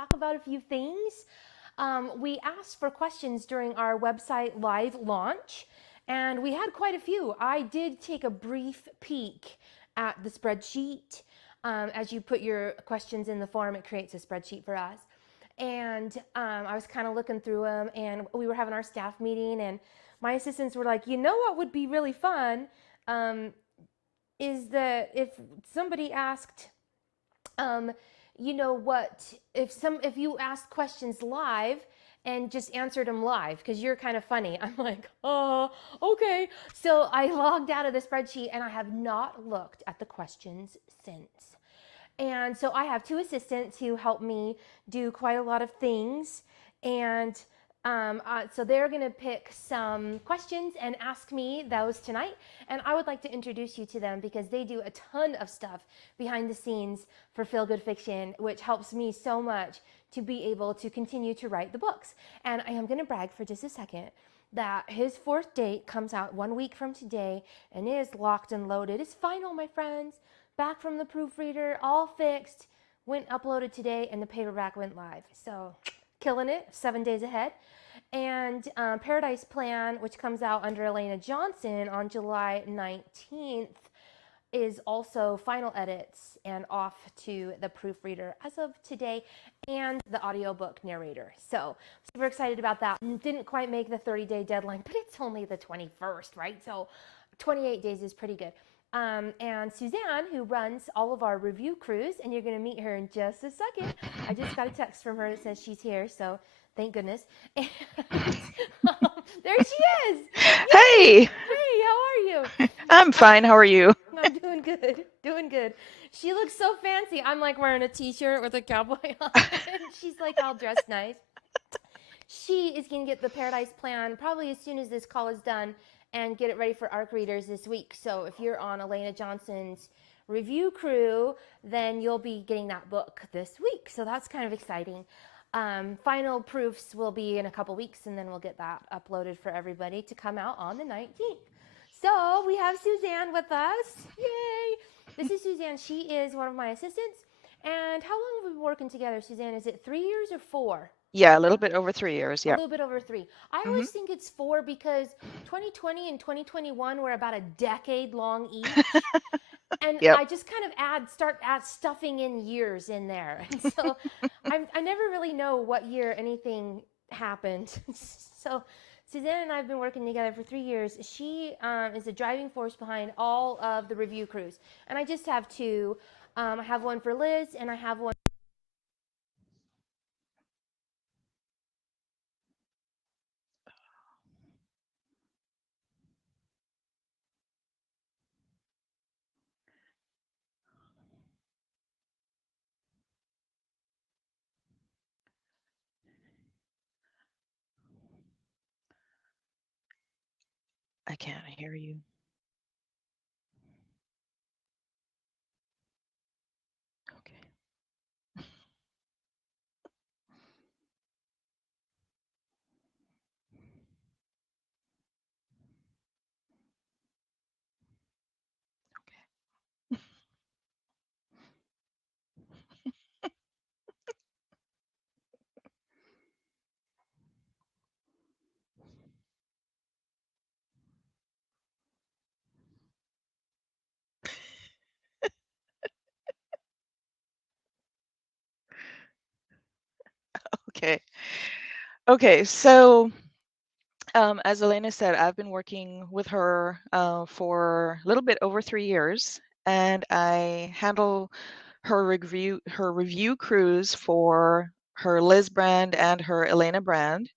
talk about a few things. We asked for questions during our website live launch, and we had quite a few. I did take a brief peek at the spreadsheet. As you put your questions in the form, it creates a spreadsheet for us. And I was kind of looking through them, and we were having our staff meeting, and my assistants were like, you know what would be really fun is that if somebody asked, you know what, if you asked questions live and just answered them live because you're kind of funny. I'm like, oh, okay. So I logged out of the spreadsheet and I have not looked at the questions since. And so I have two assistants who help me do quite a lot of things. And so they're going to pick some questions and ask me those tonight. And I would like to introduce you to them because they do a ton of stuff behind the scenes for Feel Good Fiction, which helps me so much to be able to continue to write the books. And I am going to brag for just a second that his fourth date comes out 1 week from today and is locked and loaded. It's final, my friends. Back from the proofreader, all fixed, went uploaded today, and the paperback went live. So killing it, 7 days ahead. And Paradise Plan, which comes out under Elena Johnson on July 19th, is also final edits and off to the proofreader as of today, and the audiobook narrator. So super excited about that. Didn't quite make the 30-day deadline, but it's only the 21st, right? So 28 days is pretty good. And Suzanne, who runs all of our review crews, and you're going to meet her in just a second. I just got a text from her that says she's here, so thank goodness. And, there she is. Yay! Hey, Hey, how are you? I'm fine. How are you? I'm doing good, doing good. She looks so fancy. I'm like wearing a t-shirt with a cowboy on, and she's like all dressed nice. She is going to get the Paradise Plan probably as soon as this call is done and get it ready for ARC readers this week. So if you're on Elena Johnson's review crew, then you'll be getting that book this week. So that's kind of exciting. Final proofs will be in a couple weeks, and then we'll get that uploaded for everybody to come out on the 19th. So we have Suzanne with us. Yay! This is Suzanne. She is one of my assistants. And how long have we been working together, Suzanne? Is it 3 years or 4? Yeah, a little bit over 3 years. A Yeah. little bit over 3. I hmm always think it's 4 because 2020 and 2021 were about a decade long each. And Yep. I just kind of start stuffing in years in there. And so I never really know what year anything happened. So Suzanne and I have been working together for 3 years. She is the driving force behind all of the review crews. And I just have 2. I have one for Liz, and I have one. I can't hear you. Okay. Okay. Okay. So, as Elena said, I've been working with her for a little bit over 3 years, and I handle her review crews for her Liz brand and her Elena brand.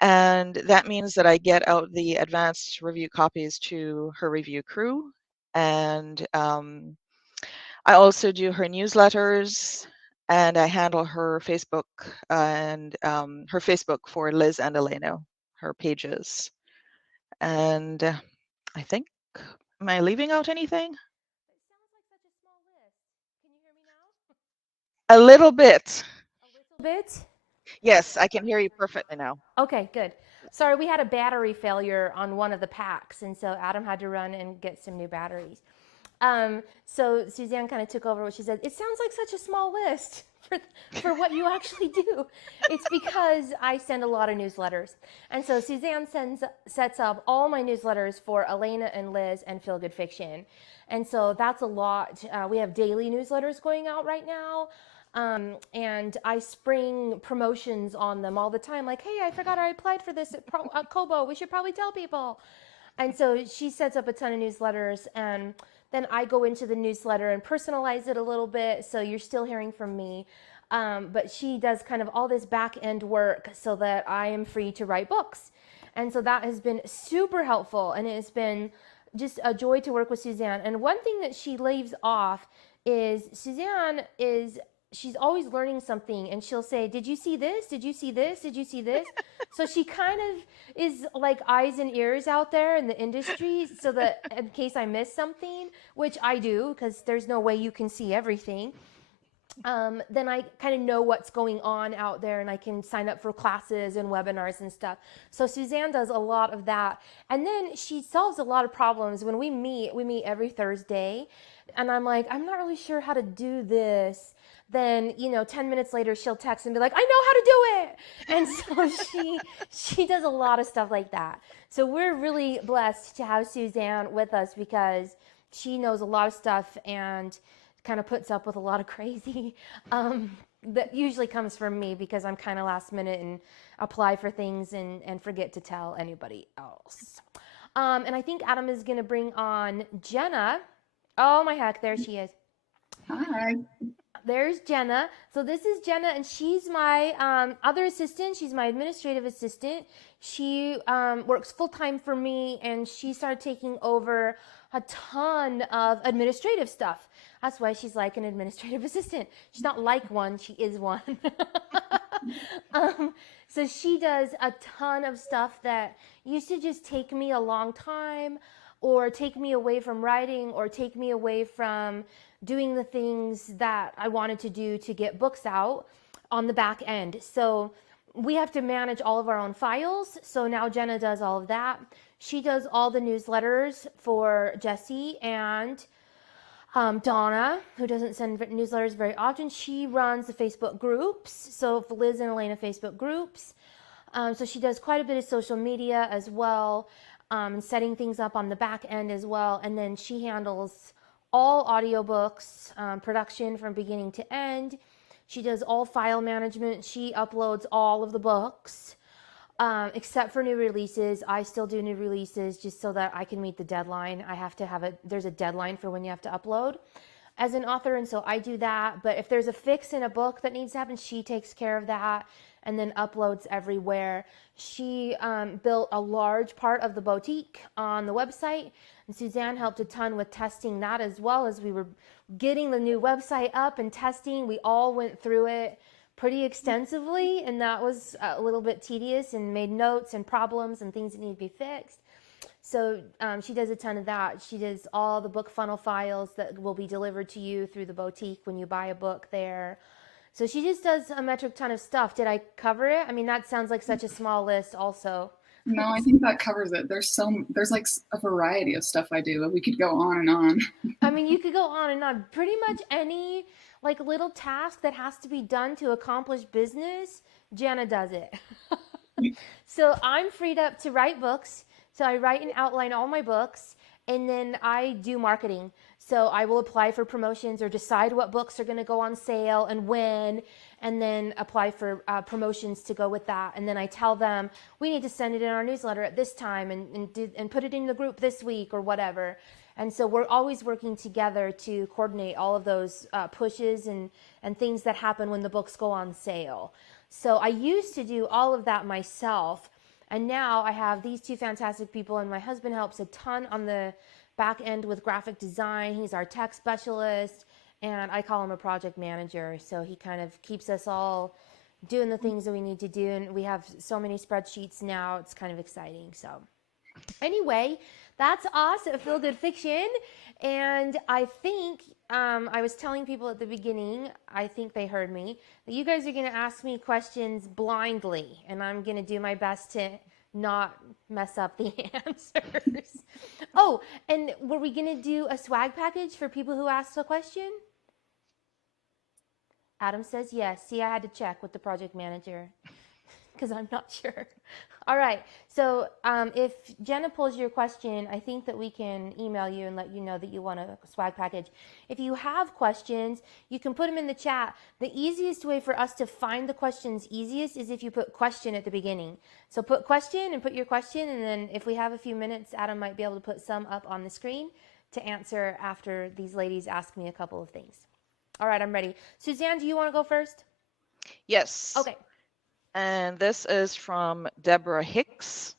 And that means that I get out the advanced review copies to her review crew. And I also do her newsletters, and I handle her Facebook and her Facebook for Liz and Elena, her pages. And I think, am I leaving out anything? It sounds like such a small list. Can you hear me now? A little bit. A little bit? Yes, I can hear you perfectly now. Okay, good. Sorry, we had a battery failure on one of the packs, and so Adam had to run and get some new batteries. So Suzanne kind of took over what she said. It sounds like such a small list for what you actually do. It's because I send a lot of newsletters. And so Suzanne sets up all my newsletters for Elena and Liz and Feel Good Fiction. And so that's a lot. We have daily newsletters going out right now. And I spring promotions on them all the time. Like, hey, I forgot I applied for this at Kobo. We should probably tell people. And so she sets up a ton of newsletters, and then I go into the newsletter and personalize it a little bit. So you're still hearing from me. But she does kind of all this back end work so that I am free to write books. And so that has been super helpful. And it has been just a joy to work with Suzanne. And one thing that she leaves off is she's always learning something, and she'll say, did you see this? Did you see this? Did you see this? So she kind of is like eyes and ears out there in the industry so that in case I miss something, which I do because there's no way you can see everything, then I kind of know what's going on out there and I can sign up for classes and webinars and stuff. So Suzanne does a lot of that. And then she solves a lot of problems. When we meet every Thursday, and I'm like, I'm not really sure how to do this. Then 10 minutes later she'll text and be like, I know how to do it. And so she does a lot of stuff like that. So we're really blessed to have Suzanne with us because she knows a lot of stuff and kind of puts up with a lot of crazy that usually comes from me because I'm kind of last minute and apply for things and forget to tell anybody else. And I think Adam is going to bring on Jenna. Oh my heck, there she is. Hi. There's Jenna. So this is Jenna, and she's my other assistant. She's my administrative assistant. She works full-time for me, and she started taking over a ton of administrative stuff. That's why she's like an administrative assistant. She's not like one, she is one. So she does a ton of stuff that used to just take me a long time, or take me away from writing, or take me away from doing the things that I wanted to do to get books out on the back end. So we have to manage all of our own files. So now Jenna does all of that. She does all the newsletters for Jesse and Donna, who doesn't send newsletters very often. She runs the Facebook groups. So for Liz and Elena Facebook groups. So she does quite a bit of social media as well, setting things up on the back end as well. And then she handles all audiobooks, production from beginning to end. She does all file management. She uploads all of the books, except for new releases. I still do new releases just so that I can meet the deadline. I have to have there's a deadline for when you have to upload as an author, and so I do that. But if there's a fix in a book that needs to happen, she takes care of that and then uploads everywhere. She built a large part of the boutique on the website, and Suzanne helped a ton with testing that as well. As we were getting the new website up and testing, we all went through it pretty extensively, and that was a little bit tedious and made notes and problems and things that need to be fixed. So she does a ton of that. She does all the book funnel files that will be delivered to you through the boutique when you buy a book there. So she just does a metric ton of stuff. Did I cover it? I mean, that sounds like such a small list also. No, I think that covers it. There's like a variety of stuff I do. We could go on and on. I mean, you could go on and on. Pretty much any like little task that has to be done to accomplish business, Jenna does it. So I'm freed up to write books. So I write and outline all my books, and then I do marketing. So I will apply for promotions or decide what books are going to go on sale and when, and then apply for promotions to go with that. And then I tell them, we need to send it in our newsletter at this time and put it in the group this week or whatever. And so we're always working together to coordinate all of those pushes and things that happen when the books go on sale. So I used to do all of that myself. And now I have these two fantastic people, and my husband helps a ton on the back end with graphic design. He's our tech specialist, and I call him a project manager. So he kind of keeps us all doing the things that we need to do. And we have so many spreadsheets now. It's kind of exciting. So anyway, that's us at Feel Good Fiction. And I think I was telling people at the beginning, I think they heard me, that you guys are going to ask me questions blindly, and I'm going to do my best not mess up the answers. Oh, and were we going to do a swag package for people who asked a question? Adam says yes. See, I had to check with the project manager because I'm not sure. All right. So if Jenna pulls your question, I think that we can email you and let you know that you want a swag package. If you have questions, you can put them in the chat. The easiest way for us to find the questions easiest is if you put question at the beginning. So put question and put your question, and then if we have a few minutes, Adam might be able to put some up on the screen to answer after these ladies ask me a couple of things. All right, I'm ready. Suzanne, do you want to go first? Yes. Okay. And this is from Deborah Hicks.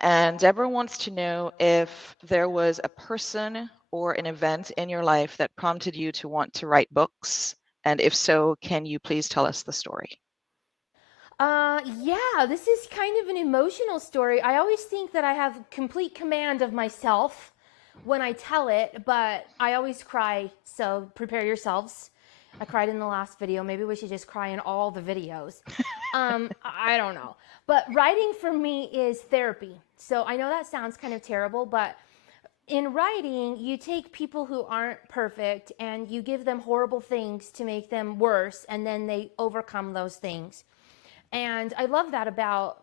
And Deborah wants to know if there was a person or an event in your life that prompted you to want to write books. And if so, can you please tell us the story? Yeah, this is kind of an emotional story. I always think that I have complete command of myself when I tell it, but I always cry, so prepare yourselves. I cried in the last video. Maybe we should just cry in all the videos. I don't know. But writing for me is therapy. So I know that sounds kind of terrible, but in writing, you take people who aren't perfect and you give them horrible things to make them worse, and then they overcome those things. And I love that about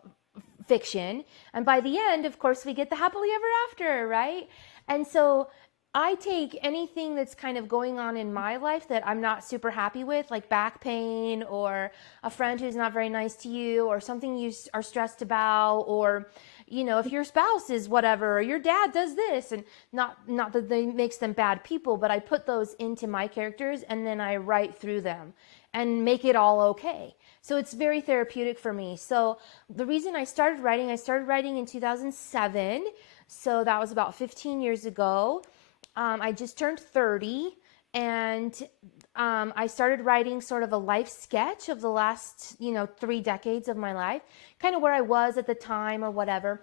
fiction. And by the end, of course, we get the happily ever after, right? And so I take anything that's kind of going on in my life that I'm not super happy with, like back pain or a friend who's not very nice to you or something you are stressed about, or you know, if your spouse is whatever, or your dad does this, and not that they makes them bad people, but I put those into my characters and then I write through them and make it all okay. So it's very therapeutic for me. So the reason I started writing in 2007. So that was about 15 years ago. I just turned 30, and I started writing sort of a life sketch of the last, 3 decades of my life, kind of where I was at the time or whatever.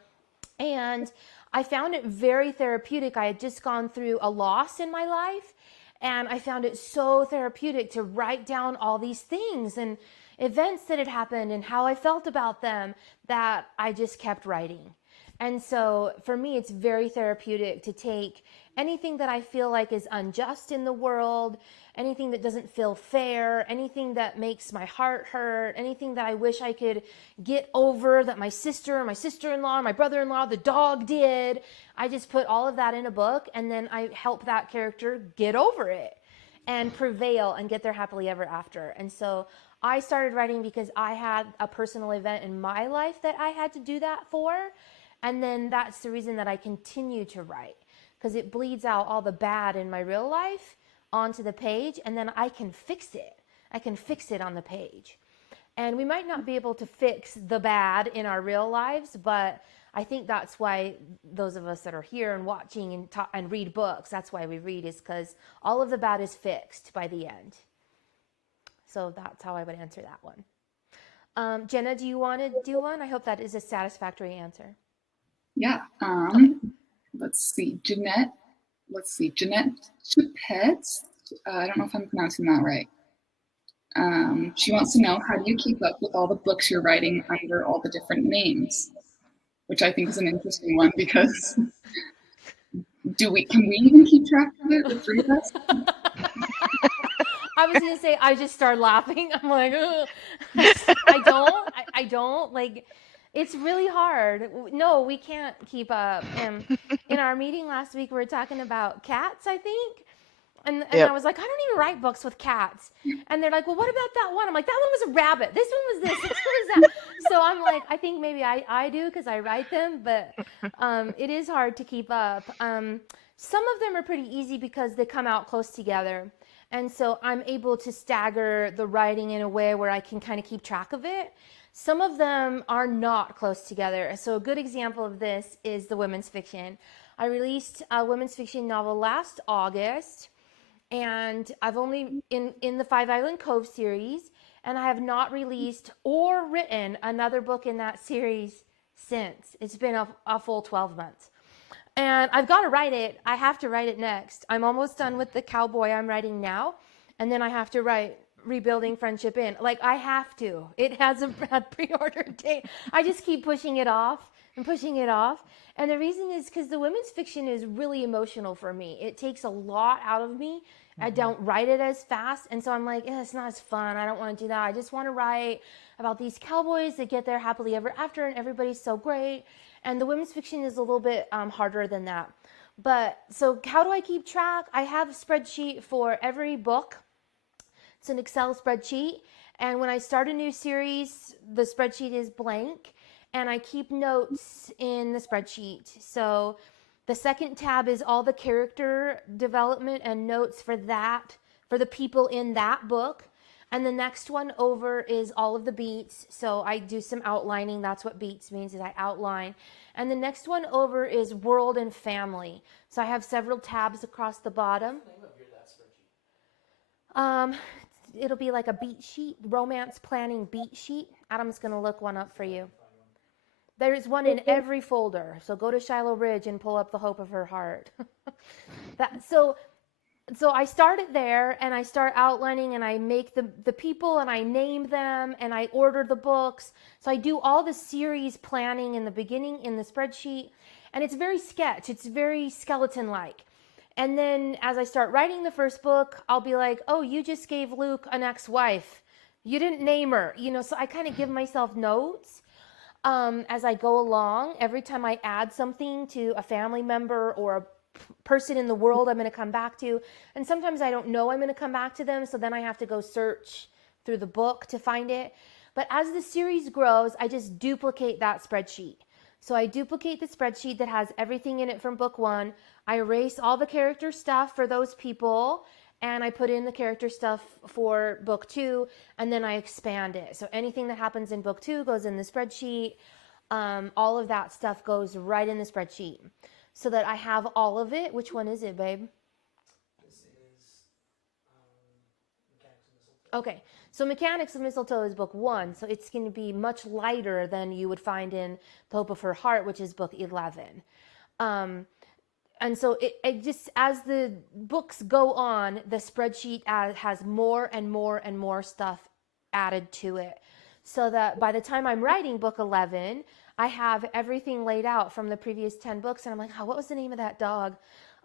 And I found it very therapeutic. I had just gone through a loss in my life, and I found it so therapeutic to write down all these things and events that had happened and how I felt about them, that I just kept writing. And so for me, it's very therapeutic to take anything that I feel like is unjust in the world, anything that doesn't feel fair, anything that makes my heart hurt, anything that I wish I could get over that my sister, my sister-in-law, my brother-in-law, the dog did. I just put all of that in a book, and then I help that character get over it and prevail and get their happily ever after. And so I started writing because I had a personal event in my life that I had to do that for. And then that's the reason that I continue to write, because it bleeds out all the bad in my real life onto the page, and then I can fix it. I can fix it on the page. And we might not be able to fix the bad in our real lives, but I think that's why those of us that are here and watching and read books, that's why we read, is because all of the bad is fixed by the end. So that's how I would answer that one. Jenna, do you want to do one? I hope that is a satisfactory answer. Yeah. Okay. Let's see. Jeanette Chapetz. I don't know if I'm pronouncing that right. She wants to know, how do you keep up with all the books you're writing under all the different names? Which I think is an interesting one, because can we even keep track of it, the three of us? I was gonna say, I just started laughing. I'm like, ugh. I don't like. It's really hard. No, we can't keep up. In our meeting last week, we were talking about cats, I think. And Yep. I was like, I don't even write books with cats. And they're like, well, what about that one? I'm like, that one was a rabbit. This one was this. This one was that. So I'm like, I think maybe I do, because I write them. But it is hard to keep up. Some of them are pretty easy because they come out close together. And so I'm able to stagger the writing in a way where I can kind of keep track of it. Some of them are not close together. So a good example of this is the women's fiction. I released a women's fiction novel last August, and I've only in the Five Island Cove series, and I have not released or written another book in that series since. It's been a full 12 months. And I've got to write it. I have to write it next. I'm almost done with the cowboy I'm writing now, and then I have to write Rebuilding Friendship Inn. Like, I have to. It has a pre-order date. I just keep pushing it off I'm pushing it off. And the reason is because the women's fiction is really emotional for me. It takes a lot out of me. I don't write it as fast. And so I'm like, it's not as fun. I don't want to do that. I just want to write about these cowboys that get there happily ever after and everybody's so great. And the women's fiction is a little bit harder than that. But so how do I keep track? I have a spreadsheet for every book. It's an Excel spreadsheet. And when I start a new series, the spreadsheet is blank and I keep notes in the spreadsheet. So the second tab is all the character development and notes for that, for the people in that book. And the next one over is all of the beats. So I do some outlining. That's what beats means, is I outline. And the next one over is world and family. So I have several tabs across the bottom. It'll be like a beat sheet, romance planning beat sheet. Adam's going to look one up for you. There's one in every folder. So go to Shiloh Ridge and pull up The Hope of Her Heart. So I start it there and I start outlining and I make the people and I name them and I order the books. So I do all the series planning in the beginning in the spreadsheet, and it's very sketch. It's very skeleton-like. And then as I start writing the first book, I'll be like, oh, you just gave Luke an ex-wife. You didn't name her, so I kind of give myself notes as I go along. Every time I add something to a family member or a person in the world I'm going to come back to. And sometimes I don't know I'm going to come back to them. So then I have to go search through the book to find it. But as the series grows, I just duplicate that spreadsheet. So I duplicate the spreadsheet that has everything in it from book one. I erase all the character stuff for those people, and I put in the character stuff for book two, and then I expand it. So anything that happens in book two goes in the spreadsheet. All of that stuff goes right in the spreadsheet so that I have all of it. Which one is it, babe? This is Mechanics of Mistletoe. Okay, so Mechanics of Mistletoe is book one, so it's going to be much lighter than you would find in The Hope of Her Heart, which is book 11. And so it just, as the books go on, the spreadsheet has more and more and more stuff added to it. So that by the time I'm writing book 11, I have everything laid out from the previous 10 books. And I'm like, oh, what was the name of that dog?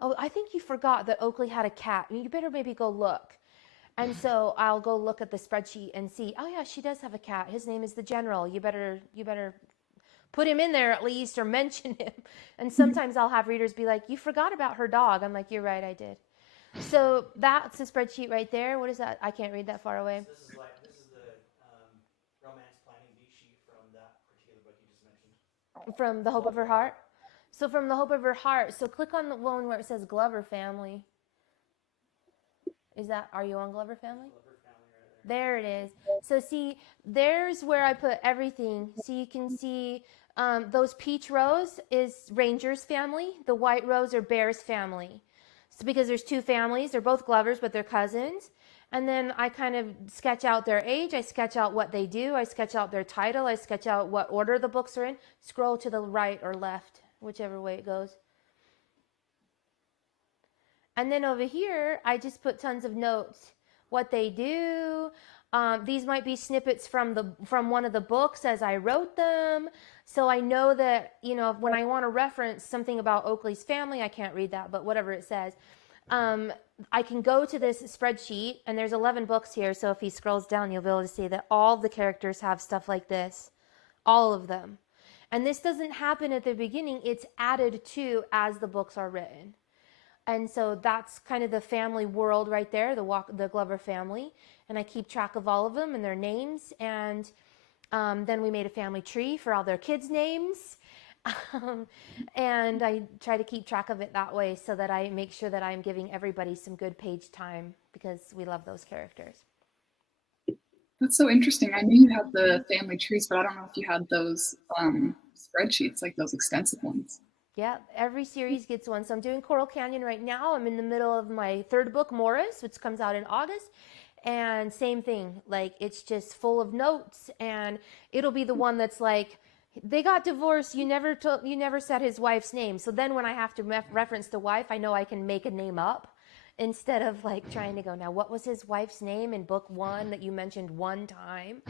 Oh, I think you forgot that Oakley had a cat. You better maybe go look. And so I'll go look at the spreadsheet and see, oh yeah, she does have a cat. His name is the General. You better put him in there at least, or mention him. And sometimes I'll have readers be like, you forgot about her dog. I'm like, you're right, I did. So that's the spreadsheet right there. What is that? I can't read that far away. So this is the romance planning beat sheet from that particular book you just mentioned. From The Hope of Her Heart. So from The Hope of Her Heart. So click on the one where it says Glover Family. Are you on Glover Family? Glover Family right there. There it is. So see, there's where I put everything. So you can see those peach rows is Ranger's family. The white rows are Bear's family. So because there's two families, they're both Glovers, but they're cousins. And then I kind of sketch out their age. I sketch out what they do. I sketch out their title. I sketch out what order the books are in. Scroll to the right or left, whichever way it goes. And then over here, I just put tons of notes. What they do. These might be snippets from one of the books as I wrote them. So I know that, when I want to reference something about Oakley's family, I can't read that, but whatever it says. I can go to this spreadsheet, and there's 11 books here. So if he scrolls down, you'll be able to see that all the characters have stuff like this. All of them. And this doesn't happen at the beginning. It's added to as the books are written. And so that's kind of the family world right there, the Glover family. And I keep track of all of them and their names. And then we made a family tree for all their kids' names. And I try to keep track of it that way so that I make sure that I'm giving everybody some good page time because we love those characters. That's so interesting. I knew you had the family trees, but I don't know if you had those spreadsheets, like those extensive ones. Yeah, every series gets one. So I'm doing Coral Canyon right now. I'm in the middle of my third book, Morris, which comes out in August. And same thing, like it's just full of notes, and it'll be the one that's like, they got divorced. You never said his wife's name. So then when I have to reference the wife, I know I can make a name up. instead of like trying to go, now what was his wife's name in book 1 that you mentioned one time?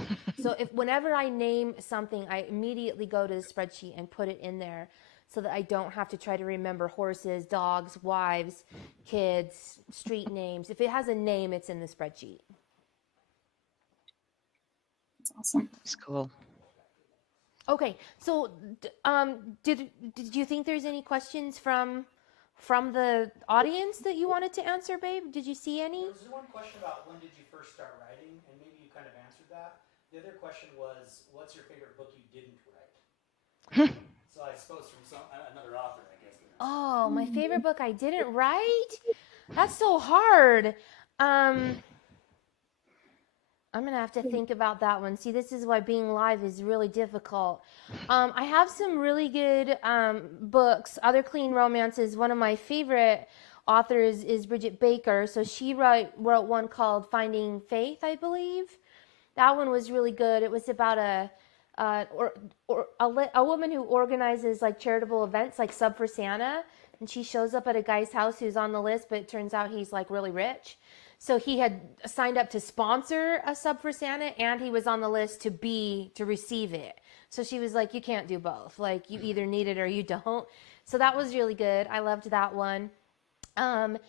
So if whenever I name something, I immediately go to the spreadsheet and put it in there so that I don't have to try to remember horses, dogs, wives, kids, street names. If it has a name, it's in the spreadsheet. That's awesome. That's cool. Okay, so did you think there's any questions from the audience that you wanted to answer, babe? Did you see any? There was one question about when did you first start writing, and maybe you kind of answered that. The other question was, what's your favorite book you didn't write? So I suppose from another author, I guess. Oh, my favorite book I didn't write? That's so hard. I'm going to have to think about that one. See, this is why being live is really difficult. I have some really good books, Other Clean Romances. One of my favorite authors is Bridget Baker. So she wrote one called Finding Faith, I believe. That one was really good. It was about a woman who organizes like charitable events like Sub for Santa. And she shows up at a guy's house who's on the list, but it turns out he's like really rich. So he had signed up to sponsor a Sub for Santa, and he was on the list to receive it. So she was like, you can't do both. Like, you either need it or you don't. So that was really good. I loved that one. And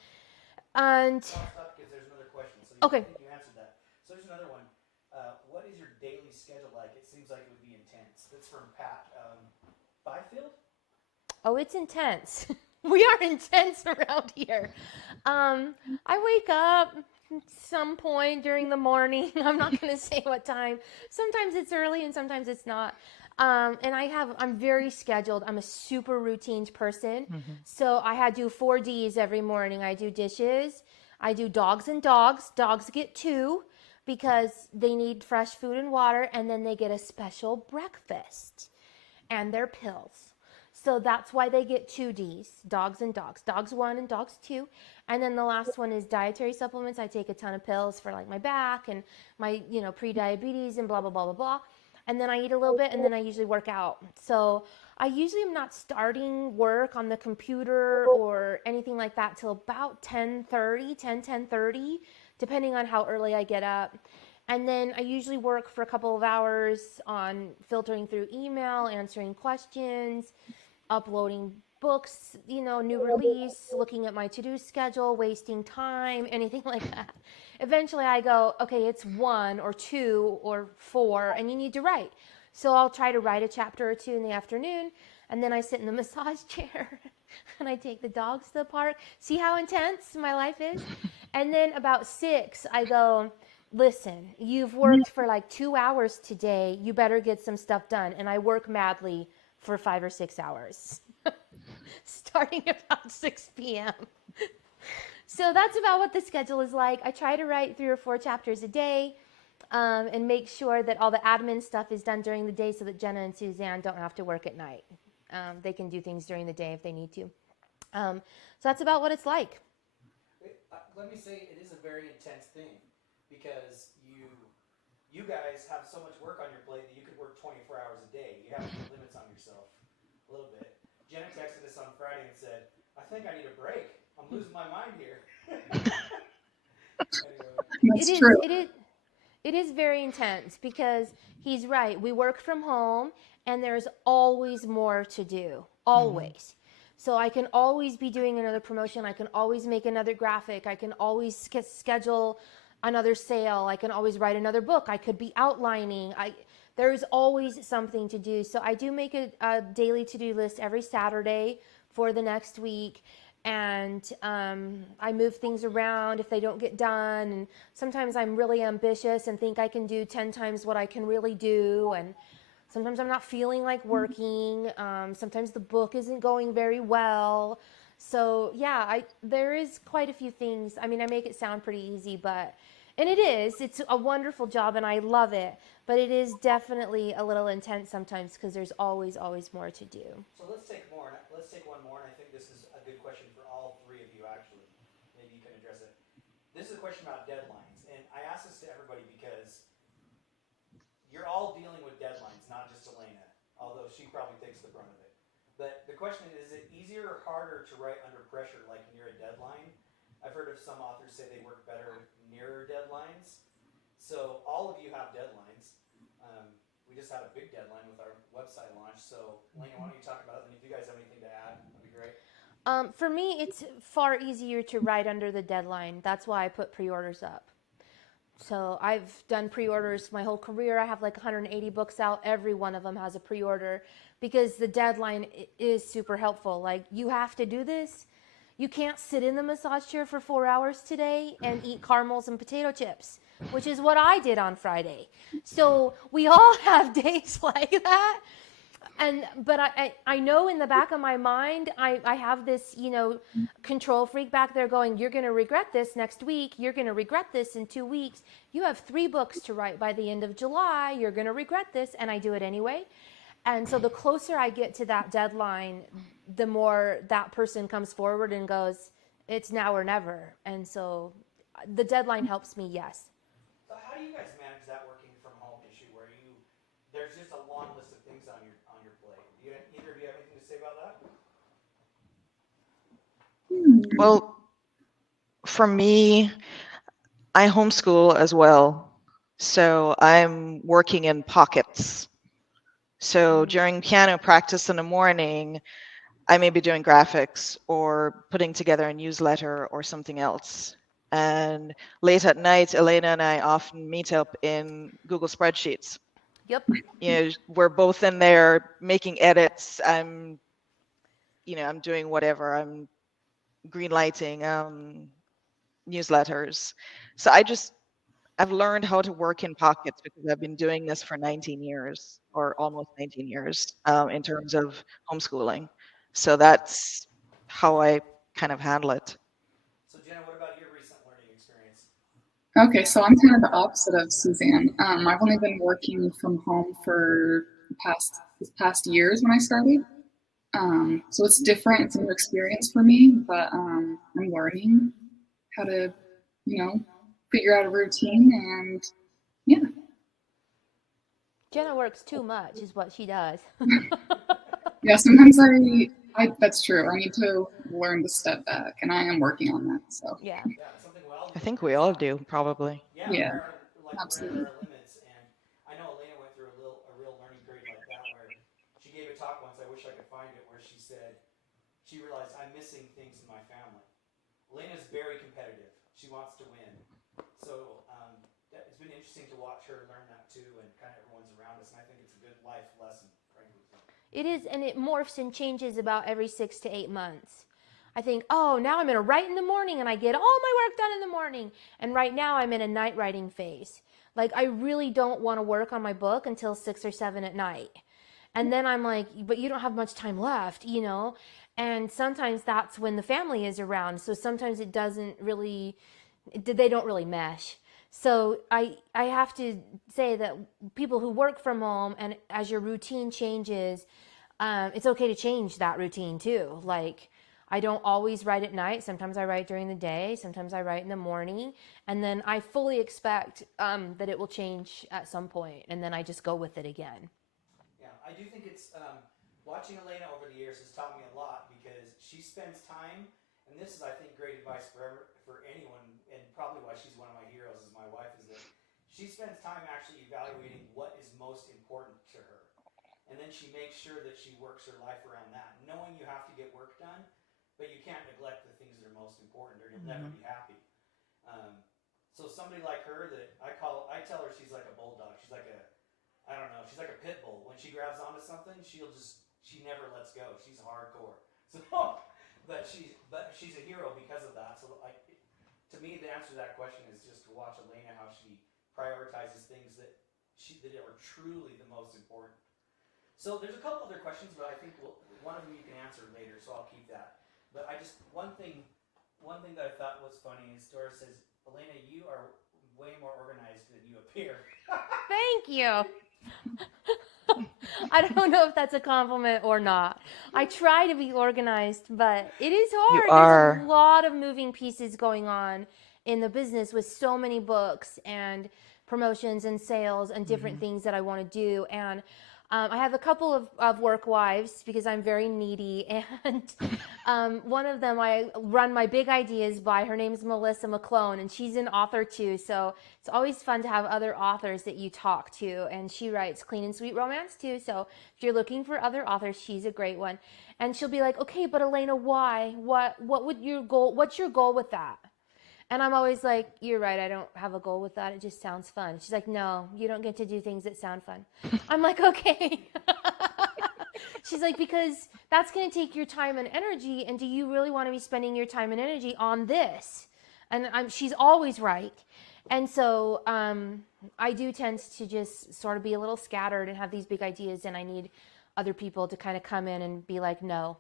I'll stop because there's another question. So I think you answered that. So there's another one. What is your daily schedule like? It seems like it would be intense. That's from Pat Byfield. Oh, it's intense. We are intense around here. I wake up some point during the morning. I'm not going to say what time. Sometimes it's early and sometimes it's not. And I'm very scheduled. I'm a super routine person. Mm-hmm. So I do 4 Ds every morning. I do dishes. I do dogs and dogs. Dogs get 2 because they need fresh food and water, and then they get a special breakfast and their pills. So that's why they get 2 Ds, dogs and dogs. Dogs 1 and dogs 2. And then the last one is dietary supplements. I take a ton of pills for like my back and my, pre-diabetes and blah, blah, blah, blah, blah. And then I eat a little bit, and then I usually work out. So I usually am not starting work on the computer or anything like that till about 10:30, depending on how early I get up. And then I usually work for a couple of hours on filtering through email, answering questions, uploading books, new release, looking at my to-do schedule, wasting time, anything like that. Eventually I go, okay, it's 1 or 2 or 4 and you need to write. So I'll try to write a chapter or 2 in the afternoon, and then I sit in the massage chair and I take the dogs to the park. See how intense my life is? And then about 6, I go, listen, you've worked for like 2 hours today. You better get some stuff done. And I work madly for 5 or 6 hours, starting about 6 p.m. So that's about what the schedule is like. I try to write 3 or 4 chapters a day, and make sure that all the admin stuff is done during the day so that Jenna and Suzanne don't have to work at night. They can do things during the day if they need to. So that's about what it's like. Let me say it is a very intense thing, because you guys have so much work on your plate that you could work 24 hours a day. You have to put limits on yourself a little bit. Jenna texted us on Friday and said, I think I need a break. I'm losing my mind here. Anyway. That's true. It is very intense because he's right. We work from home and there's always more to do. Always. Mm-hmm. So I can always be doing another promotion. I can always make another graphic. I can always schedule another sale. I can always write another book. I could be outlining. There's always something to do. So I do make a daily to-do list every Saturday for the next week. And I move things around if they don't get done. And sometimes I'm really ambitious and think I can do 10 times what I can really do. And sometimes I'm not feeling like working. Sometimes the book isn't going very well. So yeah, there is quite a few things. I mean, I make it sound pretty easy, and it's a wonderful job and I love it, but it is definitely a little intense sometimes because there's always more to do. So let's take one more, and I think this is a good question for all 3 of you, actually. Maybe you can address it. This is a question about deadlines, and I ask this to everybody because you're all dealing with deadlines, not just Elena, although she probably takes the brunt of it. But the question is it easier or harder to write under pressure, like near a deadline? I've I've heard of some authors say they work better nearer deadlines. So all of you have deadlines. We just had a big deadline with our website launch. So Elena, why don't you talk about it? And if you guys have anything to add, that'd be great. For me, it's far easier to write under the deadline. That's why I put pre-orders up. So I've done pre-orders my whole career. I have like 180 books out. Every one of them has a pre-order because the deadline is super helpful. Like, you have to do this. You can't sit in the massage chair for 4 hours today and eat caramels and potato chips, which is what I did on Friday. So we all have days like that. But I know in the back of my mind, I have this, control freak back there going, you're going to regret this next week. You're going to regret this in 2 weeks. You have 3 books to write by the end of July. You're going to regret this. And I do it anyway. And so the closer I get to that deadline, the more that person comes forward and goes, it's now or never. And so the deadline helps me, yes. So how do you guys manage that working from home issue where there's just a long list of things on your plate? Either of you have anything to say about that? Well, for me, I homeschool as well. So I'm working in pockets. So during piano practice in the morning, I may be doing graphics or putting together a newsletter or something else. And late at night, Elena and I often meet up in Google spreadsheets. Yep. We're both in there making edits. I'm doing whatever. I'm green lighting newsletters. So I've learned how to work in pockets because I've been doing this for 19 years or almost 19 years in terms of homeschooling. So that's how I kind of handle it. So Jenna, what about your recent learning experience? Okay, so I'm kind of the opposite of Suzanne. I've only been working from home for the past years when I started. So it's different. It's a new experience for me, but I'm learning how to, figure out a routine and yeah. Jenna works too much is what she does. Yeah, sometimes that's true. I need to learn to step back, and I am working on that. So Yeah. Something we all do. I think we all do, probably. Yeah, Where absolutely. are our limits? And I know Elena went through a real learning period like that where she gave a talk once. I wish I could find it, where she said she realized I'm missing things in my family. Elena's very competitive. She wants to win. So it's been interesting to watch her learn that too, and kind of everyone's around us. And I think it's a good life lesson, frankly. It is, and it morphs and changes about every 6 to 8 months. I think, oh, now I'm going to write in the morning and I get all my work done in the morning. And right now I'm in a night writing phase. Like, I really don't want to work on my book until 6 or 7 at night. And then I'm like, but you don't have much time left, And sometimes that's when the family is around. So sometimes they don't really mesh. So I have to say that people who work from home, and as your routine changes, it's okay to change that routine too. Like, I don't always write at night. Sometimes I write during the day. Sometimes I write in the morning. And then I fully expect that it will change at some point. And then I just go with it again. Yeah, I do think it's watching Elena over the years has taught me a lot because she spends time, and this is, I think, great advice for anyone, and probably why she's one of my heroes as my wife, is that she spends time actually evaluating what is most important to her. And then she makes sure that she works her life around that, knowing you have to get work done, but you can't neglect the things that are most important or you'll never be happy. So somebody like her that I tell her she's like a bulldog. She's like she's like a pit bull. When she grabs onto something, she never lets go. She's hardcore. So, but she's a hero because of that. So to me, the answer to that question is just to watch Elena, how she prioritizes things that are truly the most important. So there's a couple other questions, but I think one of them you can answer later, so I'll keep that. But one thing that I thought was funny is Doris says, Elena, you are way more organized than you appear. Thank you. I don't know if that's a compliment or not. I try to be organized, but it is hard. There's a lot of moving pieces going on in the business with so many books and promotions and sales and different things that I want to do. And I have a couple of work wives because I'm very needy, and one of them I run my big ideas by. Her name's Melissa McClone, and she's an author too. So it's always fun to have other authors that you talk to, and she writes clean and sweet romance too. So if you're looking for other authors, she's a great one. And she'll be like, okay, but Elena, why? What would your goal? What's your goal with that? And I'm always like, you're right, I don't have a goal with that. It just sounds fun. She's like, no, you don't get to do things that sound fun. I'm like, okay. She's like, because that's going to take your time and energy. And do you really want to be spending your time and energy on this? And she's always right. And so I do tend to just sort of be a little scattered and have these big ideas. And I need other people to kind of come in and be like, no.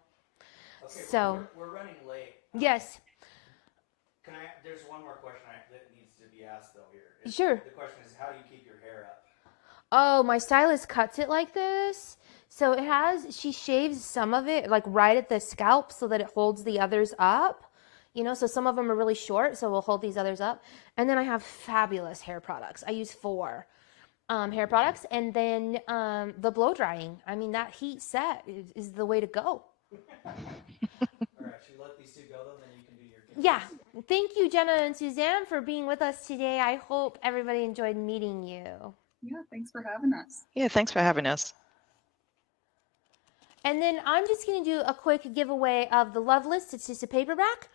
Okay, So we're running late. Yes. There's one more question that needs to be asked though here. Sure. The question is, how do you keep your hair up? Oh, my stylist cuts it like this. So she shaves some of it like right at the scalp so that it holds the others up. So some of them are really short, so we'll hold these others up. And then I have fabulous hair products. I use 4 hair products. And then the blow drying. I mean, that heat set is the way to go. All right, should we let these two go though, then you can do your kids? Yeah. Thank you, Jenna and Suzanne, for being with us today. I hope everybody enjoyed meeting you. Yeah, thanks for having us. Yeah, thanks for having us. And then I'm just going to do a quick giveaway of the Love List. It's just a paperback.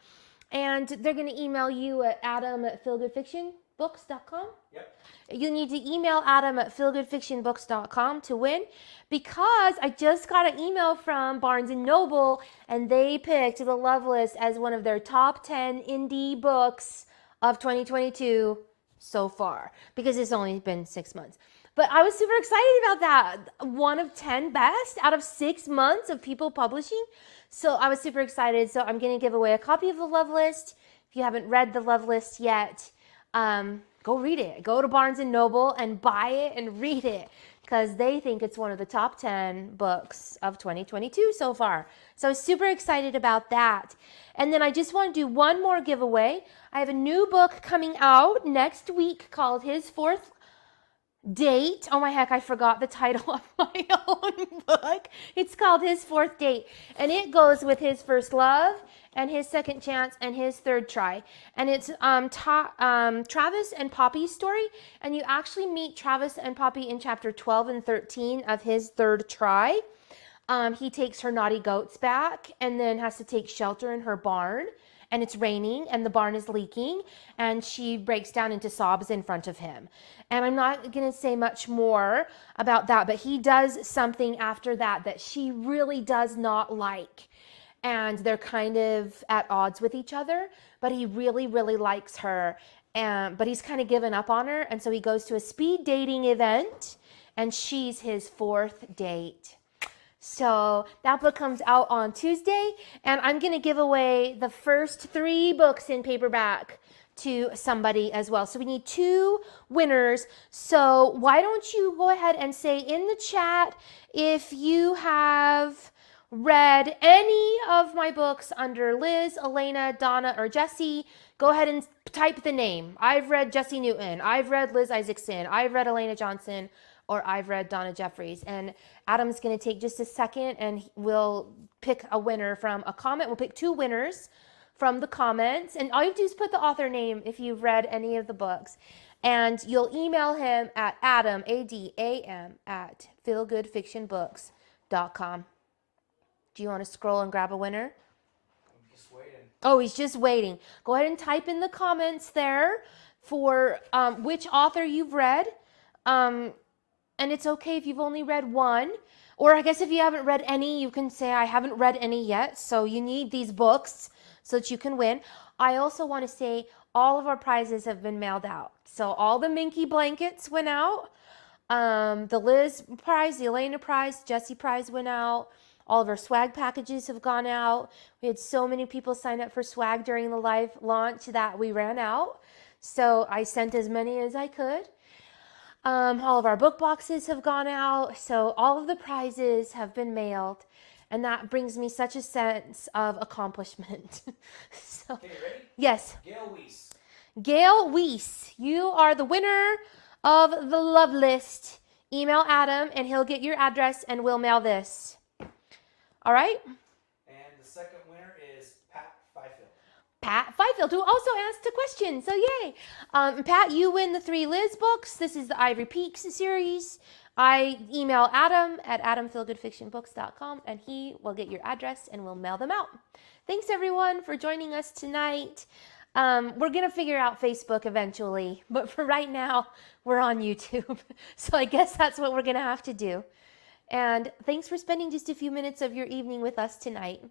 And they're going to email you at adam@feelgoodfictionbooks.com. Yep. You need to email adam@feelgoodfictionbooks.com to win, because I just got an email from Barnes & Noble, and they picked The Love List as one of their top 10 indie books of 2022 so far, because it's only been 6 months. But I was super excited about that. 1 of 10 best out of 6 months of people publishing. So I was super excited. So I'm going to give away a copy of The Love List. If you haven't read The Love List yet, go read it. Go to Barnes & Noble and buy it and read it, because they think it's one of the top 10 books of 2022 so far. So I was super excited about that. And then I just want to do one more giveaway. I have a new book coming out next week called His Fourth Date. Oh my heck, I forgot the title of my own book. It's called His Fourth Date, and it goes with His First Love and His Second Chance and His Third Try. And it's Travis and Poppy's story, and you actually meet Travis and Poppy in chapter 12 and 13 of His Third Try. He takes her naughty goats back and then has to take shelter in her barn, and it's raining and the barn is leaking, and she breaks down into sobs in front of him. And I'm not going to say much more about that, but he does something after that she really does not like. And they're kind of at odds with each other, but he really, really likes her. But he's kind of given up on her. And so he goes to a speed dating event, and she's his 4th date. So that book comes out on Tuesday, and I'm going to give away the first 3 books in paperback to somebody as well. So we need 2 winners. So why don't you go ahead and say in the chat if you have read any of my books under Liz, Elena, Donna, or Jessie. Go ahead and type the name. I've read Jessie Newton. I've read Liz Isaacson. I've read Elena Johnson. Or I've read Donna Jeffries. And Adam's going to take just a second, and we'll pick a winner from a comment. We'll pick 2 winners from the comments. And all you have to do is put the author name if you've read any of the books. And you'll email him at Adam, A-D-A-M, at feelgoodfictionbooks.com. Do you want to scroll and grab a winner? I'm just waiting. Oh, he's just waiting. Go ahead and type in the comments there for which author you've read. And it's okay if you've only read 1. Or I guess if you haven't read any, you can say, I haven't read any yet. So you need these books so that you can win. I also want to say all of our prizes have been mailed out. So all the Minky blankets went out. The Liz prize, the Elena prize, Jessie prize went out. All of our swag packages have gone out. We had so many people sign up for swag during the live launch that we ran out. So I sent as many as I could. All of our book boxes have gone out. So all of the prizes have been mailed. And that brings me such a sense of accomplishment. So, Okay, ready? yes. Gail Weiss. Gail Weiss, you are the winner of the Love List email Adam and he'll get your address and we'll mail this. All right? And the second winner is Pat Fifield. Pat Fifield, who also asked a question. So yay. Pat, you win the 3 Liz books. This is the Ivory Peaks series. I email Adam at adamfeelgoodfictionbooks.com and he will get your address and we'll mail them out. Thanks everyone for joining us tonight. We're going to figure out Facebook eventually, but for right now, we're on YouTube. So I guess that's what we're going to have to do. And thanks for spending just a few minutes of your evening with us tonight.